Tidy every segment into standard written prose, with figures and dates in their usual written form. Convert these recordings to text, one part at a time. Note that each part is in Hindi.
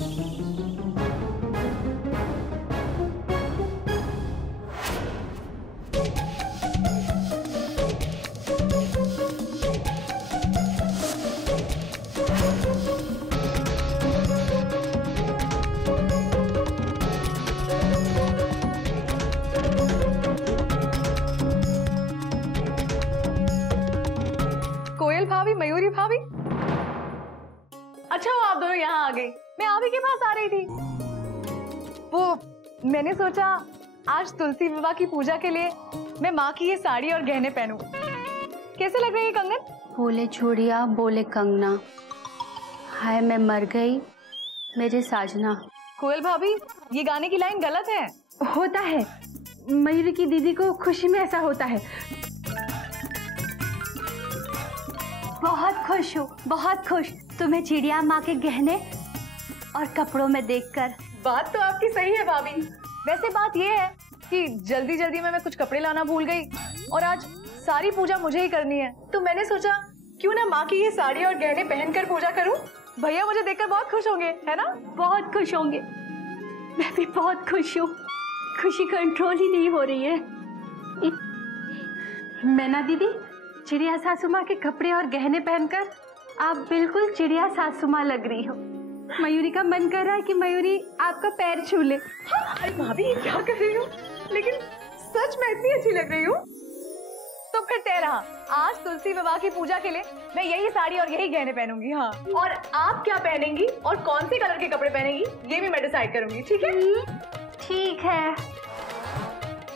कोयल भाभी, मयूरी भाभी, अच्छा वो आप दोनों यहाँ आ गई। मैं आप ही के पास आ रही थी। वो मैंने सोचा आज तुलसी विवाह की पूजा के लिए मैं माँ की ये साड़ी और गहने पहनूं। कैसे लग रही है कंगन? बोले चूड़िया बोले कंगना, हाय मैं मर गई मेरे साजना। कोयल भाभी, ये गाने की लाइन गलत है। होता है, मयूरी की दीदी को खुशी में ऐसा होता है। बहुत खुश हूँ, बहुत खुश तुम्हें चिड़िया माँ के गहने और कपड़ों में देखकर। बात तो आपकी सही है भाभी। वैसे बात ये है कि जल्दी जल्दी में मैं कुछ कपड़े लाना भूल गई और आज सारी पूजा मुझे ही करनी है, तो मैंने सोचा क्यों ना माँ की ये साड़ी और गहने पहनकर पूजा करूं। भैया मुझे देखकर बहुत खुश होंगे, है ना? बहुत खुश होंगे। मैं भी बहुत खुश हूँ, खुशी कंट्रोल ही नहीं हो रही है। मैना दीदी, चिड़िया सासू माँ के कपड़े और गहने पहनकर आप बिल्कुल चिड़िया सासू माँ लग रही हो। मयूरी का मन कर रहा है कि मयूरी आपका पैर छू ले। अरे भाभी ये क्या कर रही हो? लेकिन सच में इतनी अच्छी लग रही हूँ। तो फिर तय रहा, आज तुलसी विवाह की पूजा के लिए मैं यही साड़ी और यही गहने पहनूंगी। हाँ, और आप क्या पहनेंगी और कौन से कलर के कपड़े पहनेंगी ये भी मैं डिसाइड करूंगी। ठीक है? ठीक है,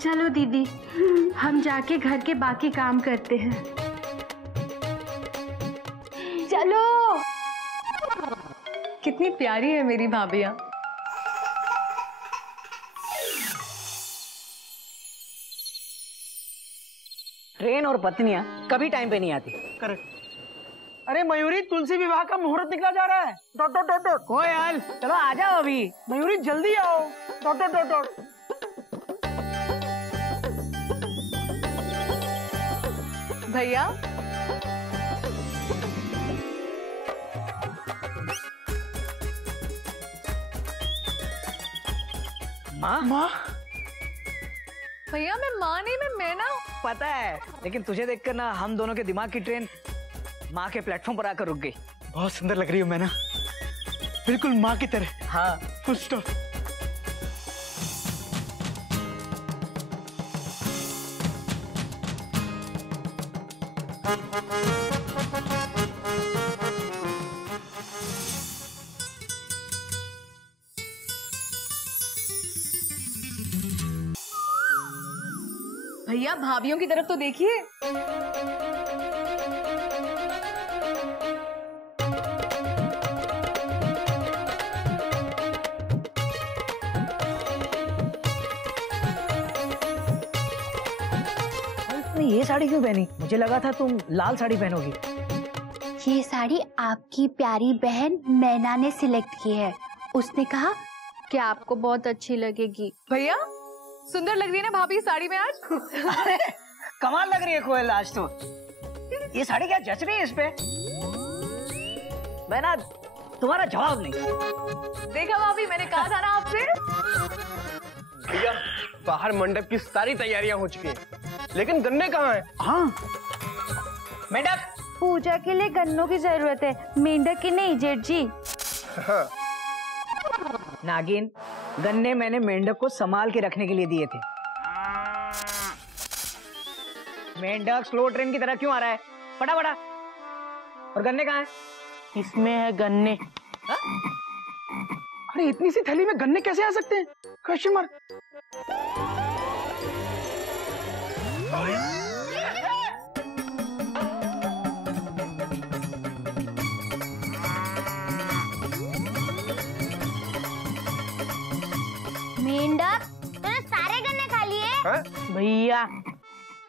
चलो दीदी हम जाके घर के बाकी काम करते हैं। चलो। कितनी प्यारी है मेरी भाभियाँ। ट्रेन और पत्नियां कभी टाइम पे नहीं आती। करेक्ट। अरे मयूरी, तुलसी विवाह का मुहूर्त निकला जा रहा है। Dot dot dot dot. Koyal चलो आ जाओ अभी। मयूरी जल्दी आओ। Dot dot dot dot. भैया माँ? माँ? भैया मैं माँ नहीं, मैं मैना हूँ। पता है, लेकिन तुझे देखकर ना हम दोनों के दिमाग की ट्रेन माँ के प्लेटफॉर्म पर आकर रुक गई। बहुत सुंदर लग रही हो मैना, बिल्कुल माँ की तरह। हाँ, फुल स्टॉप। भैया भाभियों की तरफ तो देखिए। ये साड़ी क्यों पहनी? मुझे लगा था तुम लाल साड़ी पहनोगी। ये साड़ी आपकी प्यारी बहन मैना ने सिलेक्ट की है। उसने कहा कि आपको बहुत अच्छी लगेगी। भैया सुंदर लग रही है ना भाभी साड़ी में आज। अरे कमाल लग रही है कोयल आज तो। ये साड़ी क्या जच रही है इस पे? मैं ना तुम्हारा जवाब नहीं। देखा भाभी, मैंने कहा था ना आपसे। भैया बाहर मंडप की सारी तैयारियां हो चुकी हैं, लेकिन गन्ने कहाँ हैं? हाँ, मेंढक पूजा के लिए गन्नों की जरूरत है, मेंढक की नहीं जेठ जी। हाँ। नागिन, गन्ने मैंने मेंढक को संभाल के रखने के लिए दिए थे। मेंढक स्लो ट्रेन की तरह क्यों आ रहा है? फटाफटा। और गन्ने कहाँ है? इसमें है गन्ने। हा? अरे इतनी सी थैली में गन्ने कैसे आ सकते हैं? Question mark. मेंढक तूने सारे गन्ने खा लिए? भैया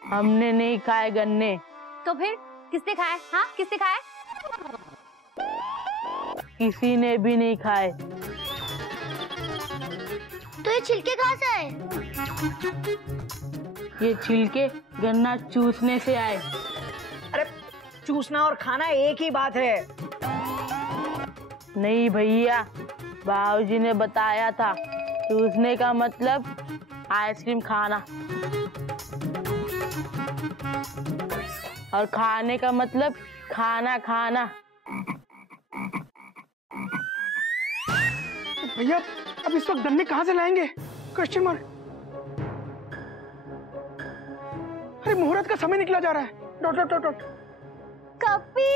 हमने नहीं खाए गन्ने। तो फिर किसने खाए? हाँ किसने खाए? किसी ने भी नहीं खाए। तो ये छिलके कहाँ से आए? ये छिलके गन्ना चूसने से आए। अरे चूसना और खाना एक ही बात है। नहीं भैया, बाबूजी ने बताया था चूसने का मतलब आइसक्रीम खाना और खाने का मतलब खाना खाना। भैया अब इस वक्त गन्ने कहाँ से लाएंगे? Question mark. अरे मुहूर्त का समय निकला जा रहा है। Dot dot dot dot. कपी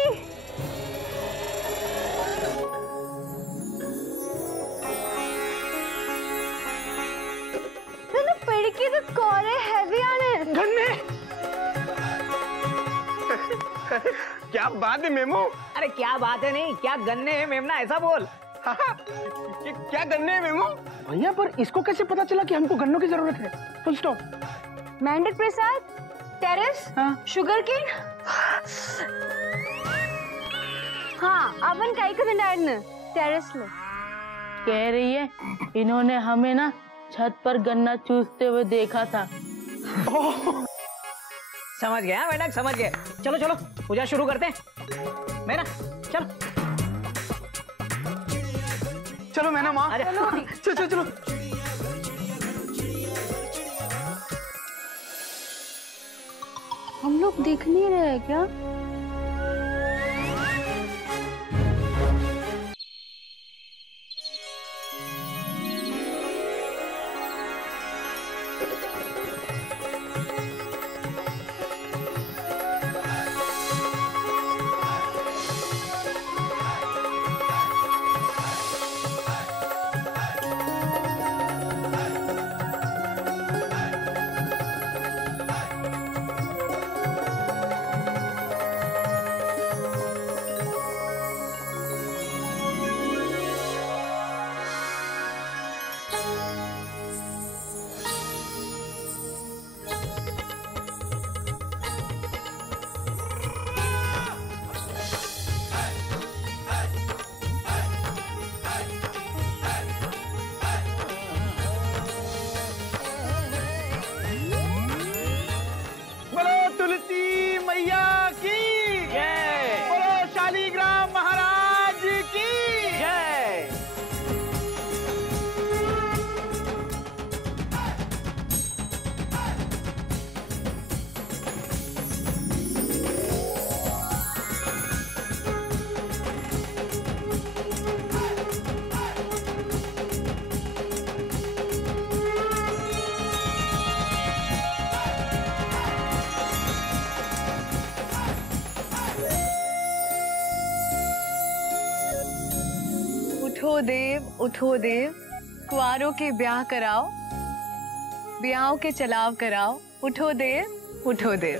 पिड़की तो कोरे हैवी आने गन्ने। क्या बात है मेमो? अरे क्या बात है, नहीं क्या गन्ने हैं मेमना, ऐसा बोल। क्या गन्ने हैं मेमो? भैया पर इसको कैसे पता चला कि हमको गन्नों की जरूरत है? Full stop. मेंढक प्रसाद, टेरेस, शुगर केन। हाँ अवन काई का न टेरेस में कह रही है इन्होंने हमें ना छत पर गन्ना चूसते हुए देखा था। समझ गया मैडम, समझ गए। चलो चलो पूजा शुरू करते हैं। मैना चल। चलो मैना माँ। चलो चलो चलो। हम लोग दिख नहीं रहे क्या? उठो देव, कुआरों के ब्याह कराओ, ब्याहों के चलाव कराओ। उठो देव, उठो देव।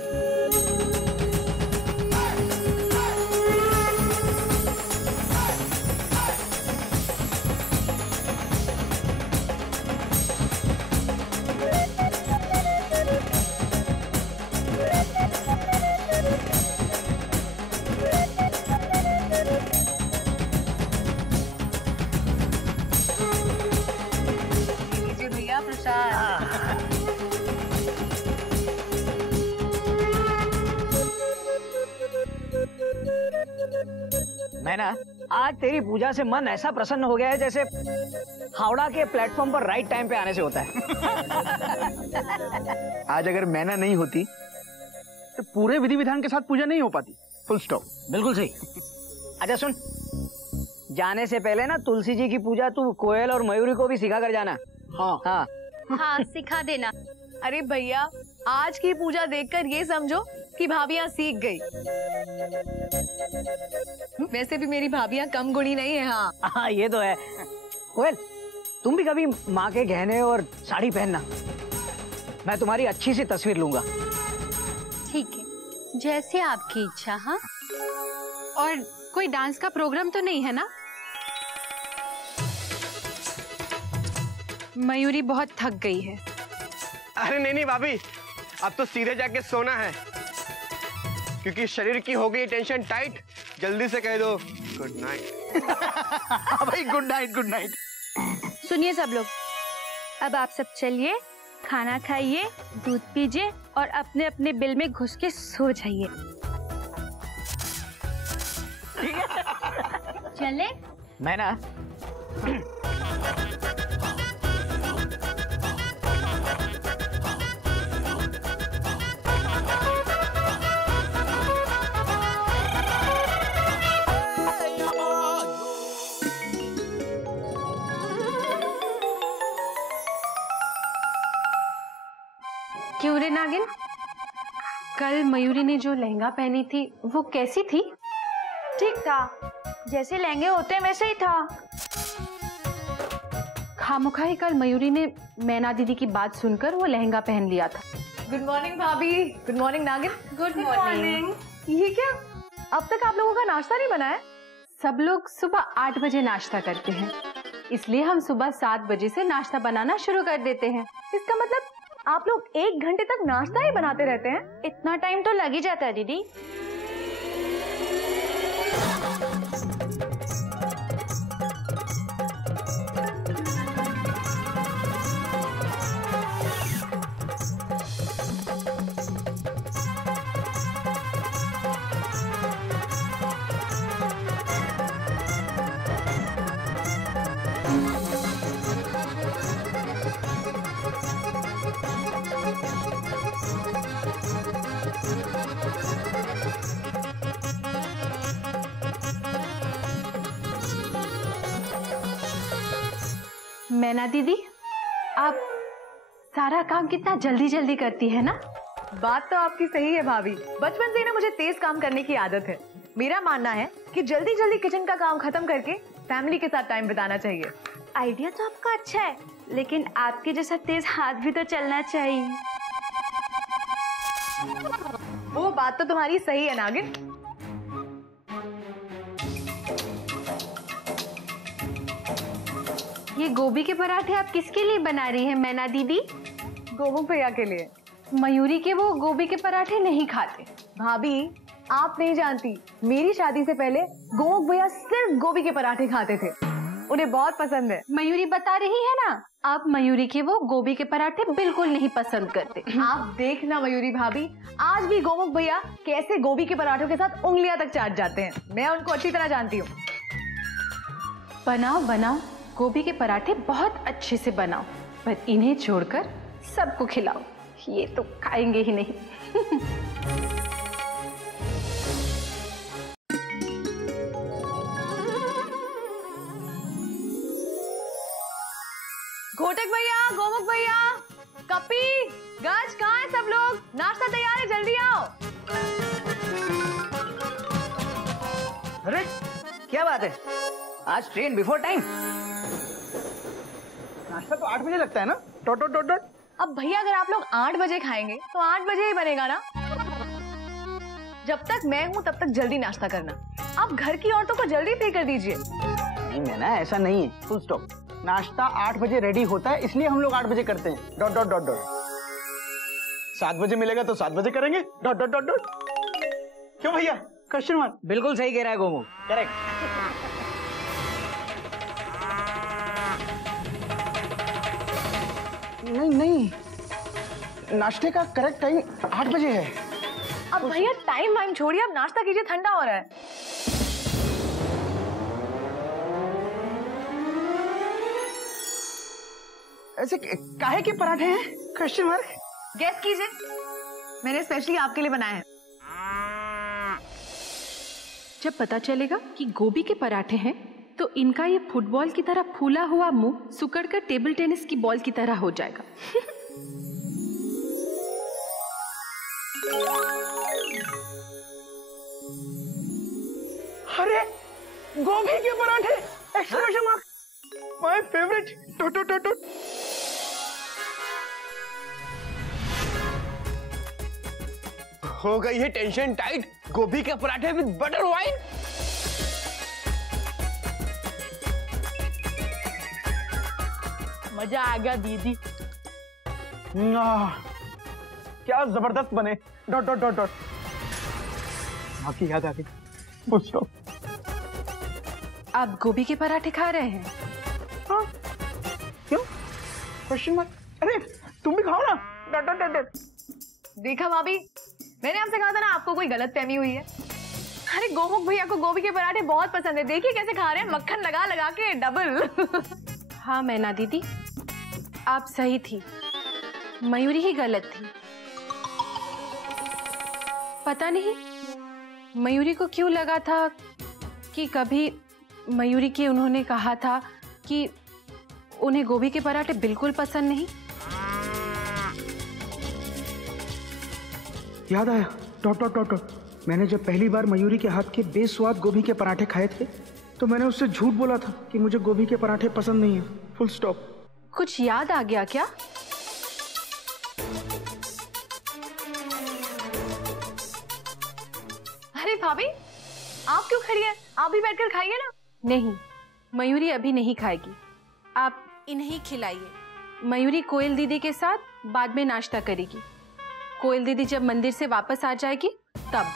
मैना आज तेरी पूजा से मन ऐसा प्रसन्न हो गया है जैसे हावड़ा के प्लेटफॉर्म पर राइट टाइम पे आने से होता है। आज अगर मैना नहीं होती तो पूरे विधि विधान के साथ पूजा नहीं हो पाती। Full stop. बिल्कुल सही। अच्छा सुन, जाने से पहले ना तुलसी जी की पूजा तू कोयल और मयूरी को भी सिखा कर जाना। हाँ हाँ हाँ सिखा देना। अरे भैया आज की पूजा देखकर ये समझो कि भाभियां सीख गई। वैसे भी मेरी भाभियां कम गुणी नहीं है। हाँ ये तो है। कोयल तुम भी कभी माँ के गहने और साड़ी पहनना, मैं तुम्हारी अच्छी सी तस्वीर लूंगा। ठीक है, जैसे आपकी इच्छा। हाँ, और कोई डांस का प्रोग्राम तो नहीं है ना? मयूरी बहुत थक गई है। अरे नहीं नहीं भाभी, अब तो सीधे जाके सोना है क्योंकि शरीर की हो गई टेंशन टाइट। जल्दी से कह दो गुड नाइट। भाई गुड नाइट, गुड नाइट। सुनिए सब लोग, अब आप सब चलिए, खाना खाइए, दूध पीजिए और अपने अपने बिल में घुस के सो जाइए। चले? मैं ना क्यों रे नागिन, कल मयूरी ने जो लहंगा पहनी थी वो कैसी थी? ठीक था, जैसे लहंगे होते हैं वैसे ही था। खामोखा ही कल मयूरी ने मैना दीदी की बात सुनकर वो लहंगा पहन लिया था। गुड मॉर्निंग भाभी। गुड मॉर्निंग नागिन। Good morning. ये क्या, अब तक आप लोगों का नाश्ता नहीं बना है? सब लोग सुबह 8 बजे नाश्ता करते हैं, इसलिए हम सुबह 7 बजे से नाश्ता बनाना शुरू कर देते हैं। इसका मतलब आप लोग 1 घंटे तक नाश्ता ही बनाते रहते हैं? इतना टाइम तो लग ही जाता है दीदी। मैना दीदी, आप सारा काम कितना जल्दी जल्दी करती है ना? बात तो आपकी सही है भाभी, बचपन से ही ना मुझे तेज काम करने की आदत है। मेरा मानना है कि जल्दी जल्दी किचन का काम खत्म करके फैमिली के साथ टाइम बिताना चाहिए। आइडिया तो आपका अच्छा है, लेकिन आपके जैसा तेज हाथ भी तो चलना चाहिए। वो बात तो तुम्हारी सही है नागिन। ये गोभी के पराठे आप किसके लिए बना रही हैं मैना दीदी? गोमुख भैया के लिए। मयूरी के वो गोभी के पराठे नहीं खाते। भाभी आप नहीं जानती, मेरी शादी से पहले गोमुख भैया सिर्फ गोभी के पराठे खाते थे, उन्हें बहुत पसंद है। मयूरी बता रही है ना, आप मयूरी के वो गोभी के पराठे बिल्कुल नहीं पसंद करते। आप देखना मयूरी भाभी, आज भी गोमुख भैया कैसे गोभी के पराठों के साथ उंगलियां तक चाट जाते हैं। मैं उनको अच्छी तरह जानती हूँ। बनाओ बनाओ, गोभी के पराठे बहुत अच्छे से बनाओ, पर इन्हें छोड़कर सबको खिलाओ, ये तो खाएंगे ही नहीं। घोटक भैया, गोमुख भैया, कपी, गज, कहाँ है सब लोग? नाश्ता तैयार है, जल्दी आओ। अरे क्या बात है, आज ट्रेन बिफोर टाइम। नाश्ता तो 8 बजे लगता है ना? Dot dot dot dot. अब भैया अगर आप लोग 8 बजे खाएंगे तो 8 बजे ही बनेगा ना। जब तक मैं हूँ तब तक जल्दी नाश्ता करना। आप घर की औरतों को जल्दी पे कर दीजिए। नहीं मैना, ऐसा नहीं है, फुल स्टॉप। नाश्ता 8 बजे रेडी होता है, इसलिए हम लोग 8 बजे करते हैं। Dot dot dot dot. 7 बजे मिलेगा तो 7 बजे करेंगे। Dot dot dot dot. क्यों भैया, क्वेश्चन मार्क? बिल्कुल सही कह रहा है गोमुख, करेक्ट। नहीं नहीं, नाश्ते का करेक्ट टाइम 8 बजे है। अब भैया टाइम वाइम छोड़िए, अब नाश्ता कीजिए, ठंडा हो रहा है। ऐसे काहे के पराठे हैं? Question mark. गेस कीजिए, मैंने स्पेशली आपके लिए बनाए हैं। जब पता चलेगा कि गोभी के पराठे हैं तो इनका ये फुटबॉल की तरह फूला हुआ मुंह सुकड़कर टेबल टेनिस की बॉल की तरह हो जाएगा। अरे गोभी के पराठे! Exclamation mark! My favourite! Dot dot dot dot. हो गई है टेंशन टाइट, गोभी के पराठे विद बटर वाइन। मजा आ गया दीदी। क्या जबरदस्त बने। Dot dot dot dot. माँ की याद आ गई। पूछो। आप गोभी के पराठे खा रहे हैं? हाँ, क्यों? Question mark. अरे तुम भी खाओ ना। Dot dot dot dot. देखा भाभी, मैंने आपसे कहा था ना आपको कोई गलत फहमी हुई है। अरे गोमुख भैया को गोभी के पराठे बहुत पसंद है, देखिए कैसे खा रहे हैं, मक्खन लगा लगा के डबल। हाँ मैना दीदी, आप सही थी, मयूरी ही गलत थी। पता नहीं मयूरी को क्यों लगा था कि कभी मयूरी की उन्होंने कहा था कि उन्हें गोभी के पराठे बिल्कुल पसंद नहीं। याद आया, डॉट डॉट डॉट डॉट। मैंने जब पहली बार मयूरी के हाथ के बेस्वाद गोभी के पराठे खाए थे तो मैंने उससे झूठ बोला था कि मुझे गोभी के पराठे पसंद नहीं है। Full stop. कुछ याद आ गया क्या? अरे भाभी, आप क्यों खड़ी हैं? आप भी बैठकर खाइए ना। नहीं, मयूरी अभी नहीं खाएगी, आप इन्हें खिलाइए। मयूरी कोयल दीदी के साथ बाद में नाश्ता करेगी। कोयल दीदी जब मंदिर से वापस आ जाएगी तब।